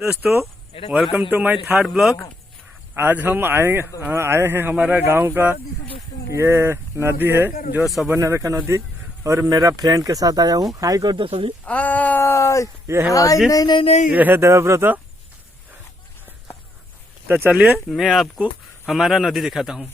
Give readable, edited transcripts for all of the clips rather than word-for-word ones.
दोस्तों welcome to my third blog. आज हम आए हैं हमारा गांव का ये नदी है जो सबरनारेखा नदी, और मेरा फ्रेंड के साथ आया हूँ। हाई कर दो सभी। ये है वाजिद, ये है देवव्रत। तो चलिए मैं आपको हमारा नदी दिखाता हूँ।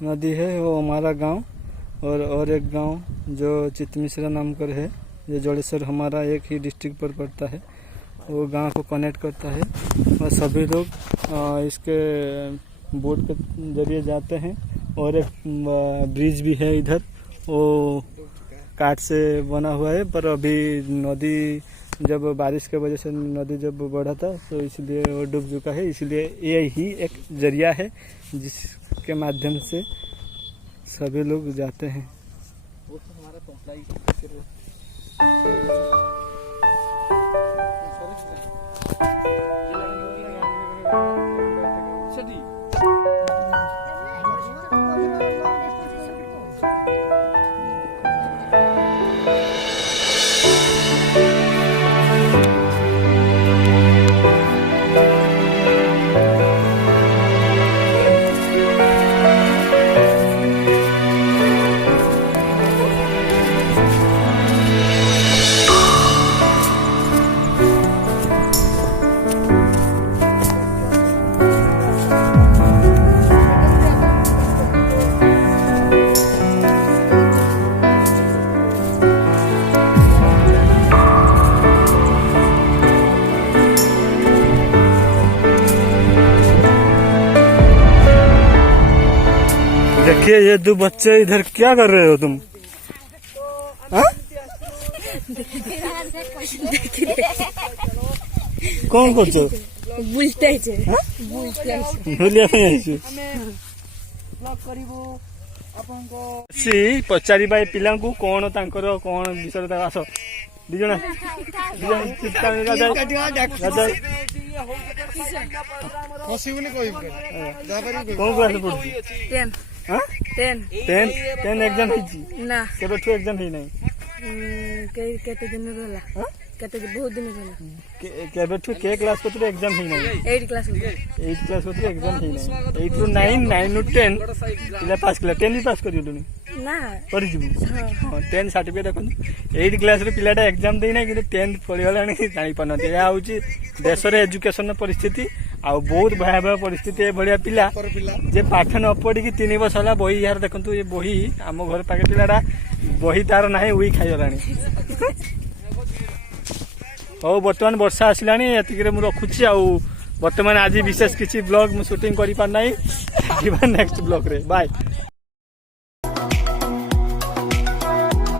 नदी है वो हमारा गांव, और एक गांव जो चितमिश्रा नाम कर है, जो जोड़ेश्वर हमारा एक ही डिस्ट्रिक्ट पर पड़ता है, वो गांव को कनेक्ट करता है। और सभी लोग इसके बोट के जरिए जाते हैं। और एक ब्रिज भी है इधर, वो काठ से बना हुआ है, पर अभी नदी जब बारिश के वजह से नदी जब बढ़ा था तो इसलिए वो डूब चुका है। इसलिए ये ही एक जरिया है जिसके माध्यम से सभी लोग जाते हैं। देखिए ये दो बच्चे इधर क्या कर रहे हो तुम? कौन करছো? বুঝতেছে ভুলিয়া আইছি সি পଚାରିବା ଏ ପିଲାଙ୍କୁ କଣ ତାଙ୍କର କଣ ବିଷୟରେ ଆସ ଦି ଜଣ କଣ କ୍ଲାସ ପଢୁଛି? 10 एग्जाम ହେଇଛି ନା କେବେଠୁ ଏକ୍ଜାମ ହେଇନାହିଁ? କେତେ ଦିନ ହେଲା, କେତେ ବହୁତ ଦିନ ହେଲା। କେବେଠୁ କେ କ୍ଲାସ କତରୁ ଏକ୍ଜାମ ହେଇନାହିଁ? 8 କ୍ଲାସ କତରୁ ଏକ୍ଜାମ ହେଇନାହିଁ। 8 ରୁ 9, 9 ରୁ 10 ପିଲା ପାସ୍ କଲା। 10 ବି ପାସ୍ କରିଲୁନି? ନା କରିଯିବୁ। ହଁ 10 ସାର୍ଟିଫିକେଟ ଦେଖନ୍ତୁ। 8 କ୍ଲାସରେ ପିଲାଟା ଏକ୍ଜାମ ଦେଇନାହିଁ, କିନ୍ତୁ 10 ପଢିଗଲାଣି ଜାଣିପାରୁନାହାନ୍ତି। ଏହା ହେଉଛି ଦେଶରେ ଏଜୁକେସନ ପରିସ୍ଥିତି। ଆଉ ବହୁତ ଭୟାବହ ପରିସ୍ଥିତି। ଏଭଳିଆ ପିଲା ଯେ ପାଠ ନ ପଢିକି 3 ବର୍ଷ ହେଲା ବହି, ଏହାର ଦେଖନ୍ତୁ ଏ ବହି, ଆମ ଘର ପାଖେ ପିଲାଟା ବହି ତାର ନାହିଁ, ଉଇ ଖାଇଗଲାଣି। ହଉ ବର୍ତ୍ତମାନ ବର୍ଷା ଆସିଲାଣି, ଏତିକିରେ ମୁଁ ରଖୁଛି। ଆଉ ବର୍ତ୍ତମାନ ଆଜି ବିଶେଷ କିଛି ବ୍ଲଗ ମୁଁ ସୁଟିଂ କରିପାରୁନାହିଁ। ଯିବା ନେକ୍ସଟ ବ୍ଲଗରେ। ବାଏ।